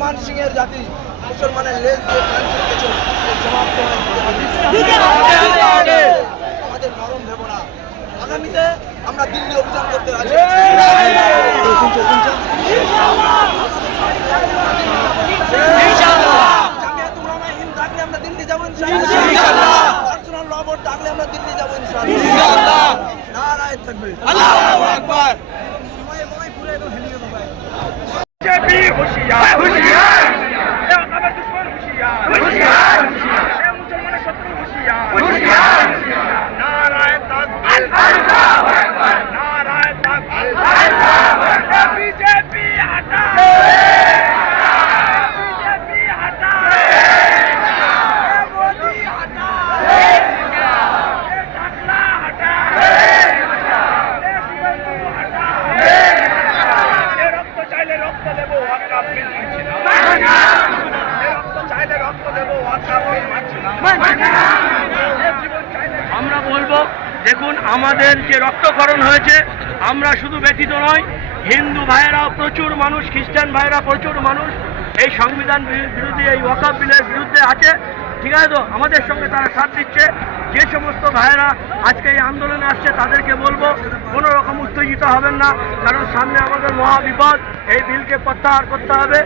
মুসলমান সিংহের জাতি, মুসলমানের লেজ দিয়ে আমাদের নরম ভেব না। আগামীতে আমরা দিল্লি অভিযান করতে রাজি। জামিয়াত উলামা হিন্দ ডাকলে আমরা দিল্লি যাবো ইনশাআল্লাহ। পার্সোনাল ল বোর্ড ডাকলে আমরা দিল্লি যাবো ইনশাআল্লাহ। নারায়ে তাকবীর, আল্লাহু আকবার। बीजेपी होशियार होशियार हमारे दुश्मन होशियार होशियार होशियार मुसलमान शत्रु होशियार होशियार नाराए तकबीर अल्लाहु अकबर नाराए तकबीर अल्लाहु अकबर बीजेपी हटा बीजेपी हटा मोदी हटा ढाकला हटा রক্ত দেবো আমরা বলবো, দেখুন আমাদের যে রক্তক্ষরণ হয়েছে আমরা শুধু ব্যথিত নয়, হিন্দু ভাইয়েরাও প্রচুর মানুষ, খ্রিস্টান ভাইয়েরা প্রচুর মানুষ এই সংবিধান বিরোধী এই ওয়াকফ বিলের বিরুদ্ধে আছে। ঠিক আছে, তো আমাদের সঙ্গে তারা সাথ দিচ্ছে। যে সমস্ত ভাইয়েরা আজকে এই আন্দোলনে আসছে তাদেরকে বলবো কোনো রকম উত্তেজিত হবেন না, কারণ সামনে আমাদের মহাবিপদ। এই বিলকে প্রত্যাহার করতে হবে,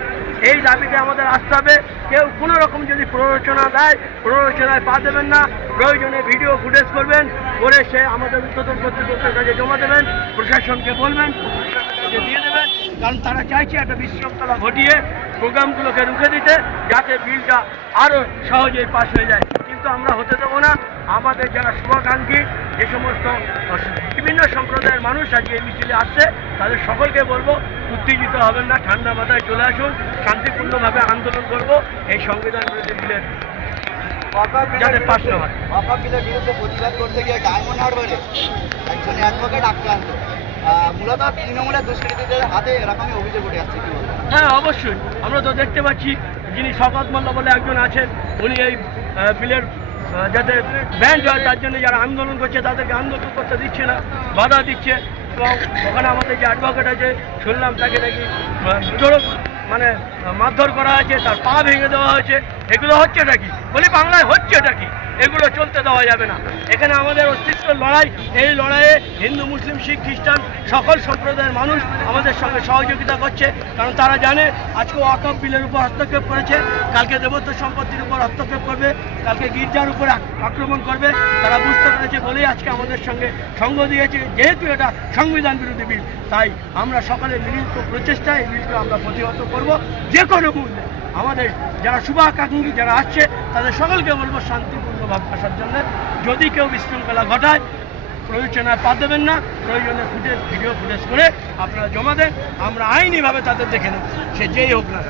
এই দাবিতে আমাদের আসতে হবে। কেউ কোনো রকম যদি প্ররোচনা দেয়, প্ররোচনায় পা দেবেন না। প্রয়োজনে ভিডিও ফুটেজ করবেন, করে সে আমাদের উচ্চতর কর্তৃপক্ষের কাছে জমা দেবেন, প্রশাসনকে বলবেন, দিয়ে দেবেন। কারণ তারা চাইছে একটা বিশৃঙ্খলা ঘটিয়ে প্রোগ্রামগুলোকে রুখে দিতে, যাতে বিলটা আরও সহজেই পাস হয়ে যায়। কিন্তু আমরা হতে দেবো না। আমাদের যারা শুভাকাঙ্ক্ষী, যে সমস্ত বিভিন্ন সম্প্রদায়ের মানুষ আজকে এই মিছিলে আসছে, তাদের সকলকে বলবো উত্তেজিত হবেন না, ঠান্ডা মাথায় চলে আসুন, শান্তিপূর্ণভাবে আন্দোলন করব এই সংবিধান বিরোধী বিলের যাতে পাস না হয়। ওয়াকফ বিলের বিরুদ্ধে প্রতিবাদ করতে গিয়ে ডায়মন্ড হারবারে একজন অ্যাডভোকেট আক্রান্ত, মূলত তৃণমূলের দুষ্কৃতীদের হাতে এরকমই অভিযোগ উঠে আসছে। হ্যাঁ, অবশ্যই আমরা তো দেখতে পাচ্ছি, যিনি শওকত মোল্লা বলে একজন আছেন, উনি এই বিলের যাতে ব্যান্ড হয় তার জন্য যারা আন্দোলন করছে তাদেরকে আন্দোলন করতে দিচ্ছে না, বাধা দিচ্ছে। এবং ওখানে আমাদের যে অ্যাডভোকেট আছে শুনলাম তাকে নাকি মানে মারধর করা হয়েছে, তার পা ভেঙে দেওয়া হয়েছে। এগুলো হচ্ছেটা কি বলি, বাংলায় হচ্ছেটা কি? এগুলো চলতে দেওয়া যাবে না। এখানে আমাদের অস্তিত্বের লড়াই, এই লড়াইয়ে হিন্দু মুসলিম শিখ খ্রিস্টান সকল সম্প্রদায়ের মানুষ আমাদের সঙ্গে সহযোগিতা করছে, কারণ তারা জানে আজকে ওয়াকফ বিলের উপর হস্তক্ষেপ করেছে, কালকে দেবত্ব সম্পত্তির উপর হস্তক্ষেপ করবে, কালকে গির্জার উপরে আক্রমণ করবে। তারা বুঝতে পেরেছে বলেই আজকে আমাদের সঙ্গে সঙ্গ দিয়েছে। যেহেতু এটা সংবিধান বিরোধী বিল, তাই আমরা সকলে মিলিত প্রচেষ্টায় এই বিলকে আমরা প্রতিহত করব যে কোনো মূল্যে। আমাদের যারা শুভাকাঙ্ক্ষী যারা আসছে তাদের সকলকে বলবো শান্তিপূর্ণভাবে আসার জন্য। যদি কেউ বিশৃঙ্খলা ঘটায় প্রয়োজনায় পা দেবেন না, প্রয়োজনে ভিডিও ফুটেজ করে আপনারা জমা দেন, আমরা আইনিভাবে তাদের দেখে নেব, সে যেই হোক না।